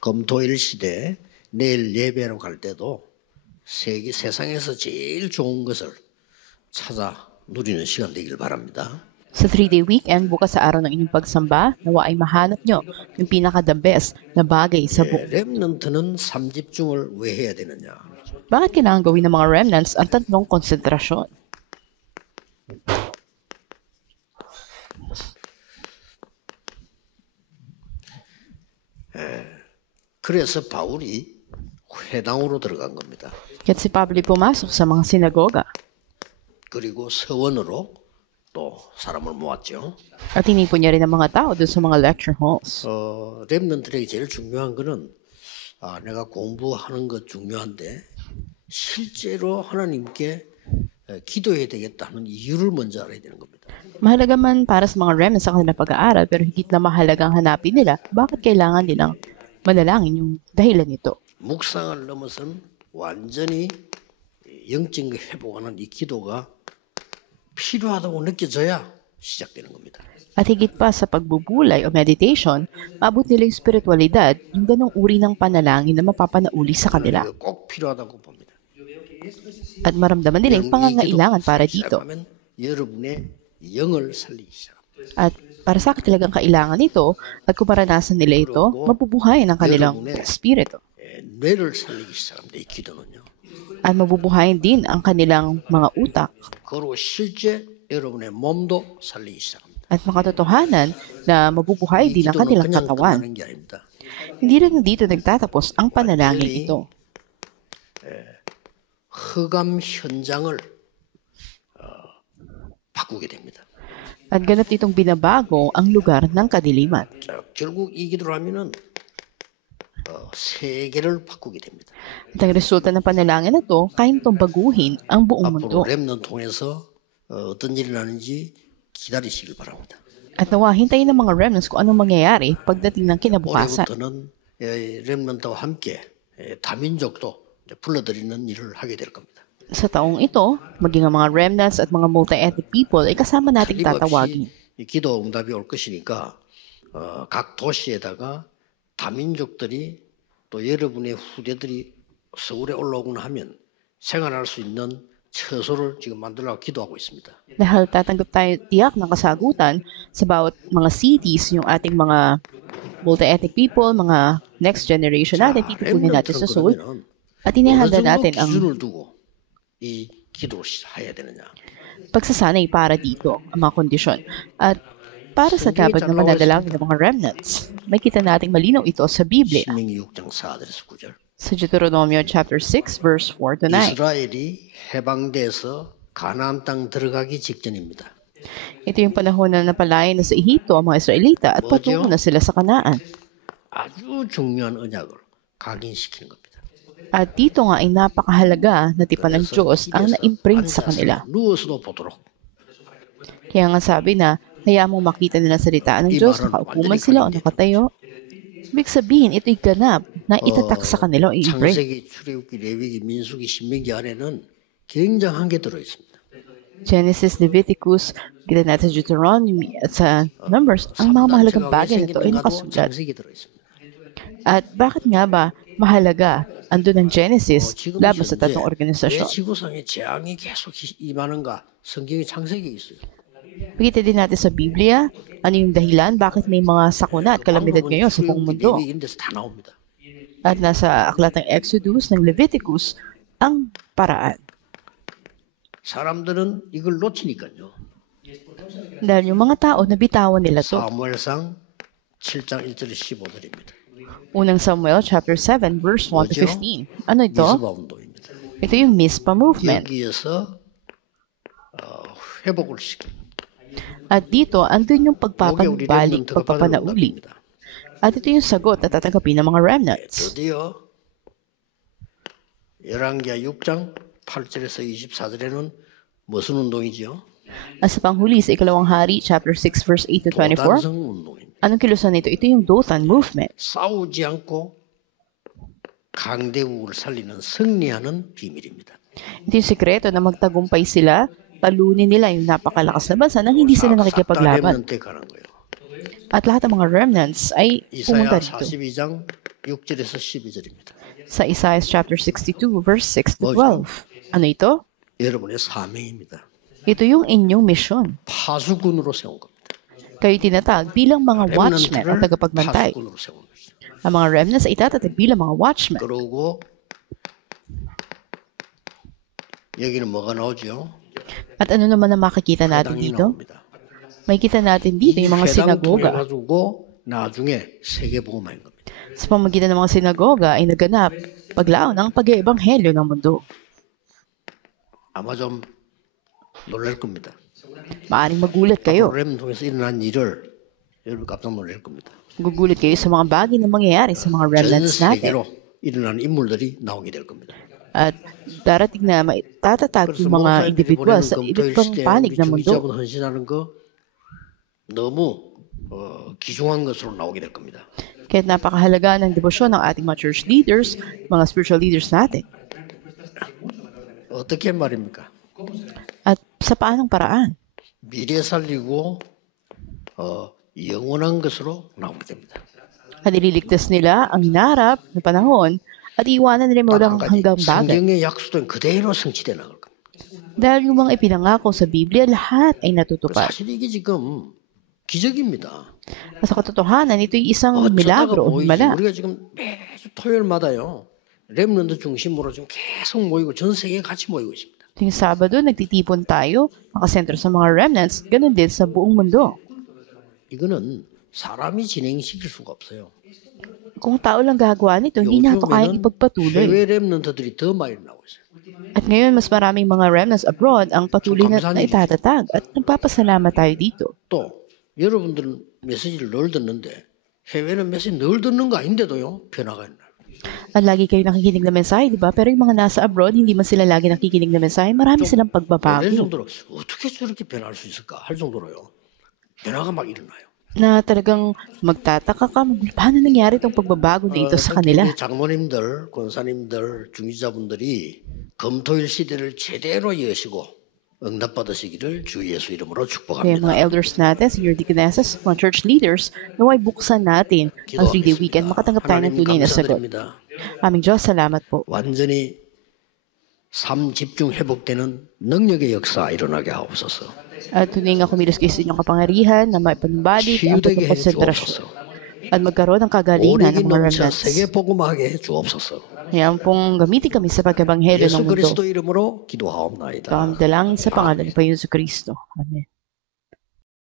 금토일 시대 내일 예배로 갈 때도 세상에서 제일 좋은 것을 찾아 누리는 시간 되길 바랍니다. Sa 3-day weekend, bukas sa araw ng inyong pagsamba, nawa ay mahanap nyo yung pinaka-the best na bagay sa buong. 렘넌트는 3집중을 왜 해야 되느냐? Bakit kailangan gawin ng mga remnants ang tatlong konsentrasyon? 그래서 바울이 회당으로 들어간 겁니다. Kaya si Pablo pumasok sa mga sinagoga 그리고 서원으로 또 사람을 모았죠. at tinipon niya rin ang mga tao doon sa mga lecture halls. 렘넌트에게 제일 중요한 거는 내가 공부하는 것 중요한데 실제로 하나님께 기도해야 되겠다는 이유를 먼저 알아야 되는 겁니다. Mahalaga man para sa mga remnants sa kanilang pag-aaral pero higit na mahalagang hanapin nila bakit kailangan nilang manalangin yung dahilan nito. 묵상을 넘어선 완전히 영적인 회복하는 이 기도가 필요하다고 느껴져야 시작되는 겁니다. At higit pa sa pagbubulay o meditation, maabot nila yung spiritualidad, yung ganong uri ng panalangin na mapapanauli sa kanila. 꼭 필요하다고 봅니다. At maramdaman nila yung pangangailangan para dito. 시작하면 여러분의 영을 살리기 시작합니다. At para sa akin talagang kailangan ito at kung maranasan nila ito, mabubuhayin ang kanilang espiritu. 뇌를 살리기 시작합니다. 이 기도는요. At mabubuhayin din ang kanilang mga utak. 그리고 실제 여러분의 몸도 살리기 시작합니다. At makatotohanan na mabubuhay din ang 기도는 kanilang 그냥 katawan. 끝나는 게 아닙니다. Hindi rin dito nagtatapos ang panalangin ito. 흑암 현장을 바꾸게 됩니다. At ganap itong binabago ang lugar ng kadiliman. 자, 결국 이 기도를 하면은 세계를 바꾸게 됩니다. At ang resulta ng panalangin na ito, kaya itong baguhin ang buong mundo. 앞으로 렘넌 통해서 어떤 일이 나는지 기다리시길 바랍니다. At nawa, hintayin ng mga remnants kung anong mangyayari pagdating ng kinabukasan. 올해부터는 렘넌트와 함께 다민족도 불러들이는 일을 하게 될 겁니다. Sa taong ito, maging ang mga remnants at mga multi-ethnic people ay kasama nating tatawagin. 이 기도 응답이 올 것이니까 각 도시에다가 다민족들이 또 여러분의 후대들이 서울에 올라오거나 하면 생활할 수 있는 처소를 지금 만들려고 기도하고 있습니다. Dahil tatanggap tayo tiyak ng kasagutan sa bawat mga cities, yung ating mga multi-ethnic people, mga next generation natin, titipunin natin sa Seoul. At inihanda natin ang 기준을 두고 이 기도를 해야 되느냐. pagsasanay para dito, ang mga kondisyon. At para sa dapat na manadalangin ng mga remnants, may kita nating malinaw ito sa Biblia. 신명기 6장 4절에서 9절. Sa Deuteronomio chapter 6, verse 4 to 9. 이스라엘이 해방돼서 가나안 땅 들어가기 직전입니다. Ito yung panahon na napalayan na sa Ehipto ang mga Israelita at patungo na sila sa Kanaan. 아주 중요한 언약을 각인시키는 겁니다. At dito nga ay napakahalaga na tipan ng Diyos ang na-imprint sa kanila. 누워서도 보도록. Kaya nga sabi na, hayaan mong makita nila salitaan ng Diyos, nakaupo man sila o nakatayo. Ibig sabihin, ito'y ganap na itatak sa kanila o i-imprint. 창세기, 출애굽기, 레위기, 민수기, 신명기 안에는 굉장한 게 들어 있습니다. Genesis, Leviticus, kita natin sa Deuteronomy at sa Numbers, ang mga mahalagang bagay na ito ay nakasulat. 창세기 들어 있습니다. At bakit nga ba mahalaga andun ang Genesis laban sa tatlong 왜 organisasyon? 지구상에 재앙이 계속 임하는가? 성경의 창세기에 있어요. Pakita din natin sa Biblia, ano yung dahilan, bakit may mga sakuna at kalamidad ngayon sa buong mundo. 레위기 이런 데서 다 나옵니다. At nasa aklat ng Exodus, ng Leviticus, ang paraan. 사람들은 이걸 놓치니까요. Dahil yung mga tao, nabitawan nila to. 사무엘상 7장 1절에 15절입니다. Unang Samuel chapter 7, verse 1 to 15. Ano ito? 미스바 운동입니다. Ito yung Mizpah movement. 여기에서 회복을 시킵니다. At dito, andun yung pagpapabalik, pagpapanauli. At ito yung sagot na tatanggapin ng mga remnants. 드디어 열왕기하 6장 8절에서 24절에는 무슨 운동이죠? At sa panghuli sa ikalawang hari, chapter 6, verse 8 to 24, 도단성 운동입니다. anong kilusan nito? Ito yung Dothan movement. 싸우지 않고 강대국을 살리는 승리하는 비밀입니다. Ito yung sekreto na magtagumpay sila, talunin nila yung napakalakas na bansa nang hindi sila nakikipaglaban. 렘넌트에 가는 거예요. At lahat ng mga remnants ay pumunta 이사야 dito. 42장 6절에서 12절입니다. Sa Isaiah chapter 62, verse 6 to 12. Ano ito? 여러분의 사명입니다. Ito yung inyong misyon. 파수꾼으로 세운 겁니다. Kayo tinatag bilang mga watchmen o 렘넌트를 tagapagbantay. 파수꾼으로 세운 것이죠. Ang mga remnants ay itatatag bilang mga watchmen. 그러고 여기는 뭐가 나오죠? At ano naman ang makikita natin 회당이 dito? 나옵니다. Makikita natin dito yung mga 회당 통해 sinagoga. 가지고 나중에 세계복음화인 겁니다. Sa pamagitan ng mga sinagoga ay naganap paglaon ng pag-eebanghelyo ng mundo. 아마 좀 놀랄 겁니다. Maaring magulat kayo. 프로그램 통해서 일어난 일을 여러분 깜짝 놀랄 겁니다. Gugulat kayo sa mga bagay na mangyayari sa mga 전 remnants natin. 세계로 일어나는 인물들이 나오게 될 겁니다. At darating na tatatag 그래서 yung mga 목사님들이 individual 보내는 sa 금토일 iba't pang 시대에 panig 우리 ng mundo. 중직자분 헌신하는 거 너무 귀중한 것으로 나오게 될 겁니다. Kaya napakahalaga ng debosyon ng ating mga church leaders, mga spiritual leaders natin. 어떻게 말입니까? At sa paanong paraan? 미래 살리고 영원한 것으로 나오게 됩니다. At ililigtas nila ang hinarap na panahon at iwanan nila mo lang hanggang bagay. 성경의 약속은 그대로 성취돼 나갈 겁니다. Dahil yung mga ipinangako sa Biblia, lahat ay natutupad. 사실 이게 지금 기적입니다. At sa katotohanan, ito'y isang 어쩌다가 milagro o 모이지. himala. 우리가 지금 매주 토요일마다요. 렘넌트 중심으로 지금 계속 모이고 전 세계에 같이 모이고 있습니다. Tuwing Sabado, nagtitipon tayo, makasentro sa mga remnants, ganun din sa buong mundo. 이거는 사람이 진행시킬 수가 없어요. Kung tao lang gagawa nito, hindi na ito kayang 요즘에는 ipagpatuloy. 해외 렘넌트들이 더 많이 나오고 있어요. At ngayon, mas maraming mga remnants abroad ang patuloy na itatatag. At nagpapasalamat tayo dito. 또 여러분들은 메시지를 늘 듣는데 해외는 메시지 늘 듣는 거 아닌데도요. 변화가 있나요? At lagi kayo nakikinig na mensahe, di ba? Pero yung mga nasa abroad, hindi man sila lagi nakikinig na mensahe, marami silang 될 pagbabago. 정도로 어떻게 저렇게 변할 수 있을까 할 정도로요. 변화가 막 일어나요. Na talagang magtataka ka, paano nangyari itong pagbabago dito sa kanila? 우리 장모님들, 권사님들, 중지자분들이 금토일 시대를 제대로 여시고 응답받으시기를 주 예수 이름으로 Kaya 축복합니다. mga elders natin, senior deaconesses, mga church leaders, naway buksan natin ang 3-day weekend, makatanggap tayo ng 하나님 tunay na sagot. 감사드립니다. Aming Diyos, salamat po. 완전히 삶 집중 회복되는 능력의 역사 일어나게 하옵소서. At tunay nga kumilos kayo sa inyong kapangyarihan na maipanumbalik ang 치유되게 해 pagkakonsentrasyon. 주옵소서. At magkaroon ng kagalingan 오래기 ng mga 넘쳐 remnants. 세계 복음하게 해 주옵소서. Kaya pong gamitin kami sa pag-ebanghelyo ng 예수 mundo. 그리스도 이름으로 기도하옵나이다. Dalangin sa pangalan ni Panginoon Kristo. Amen.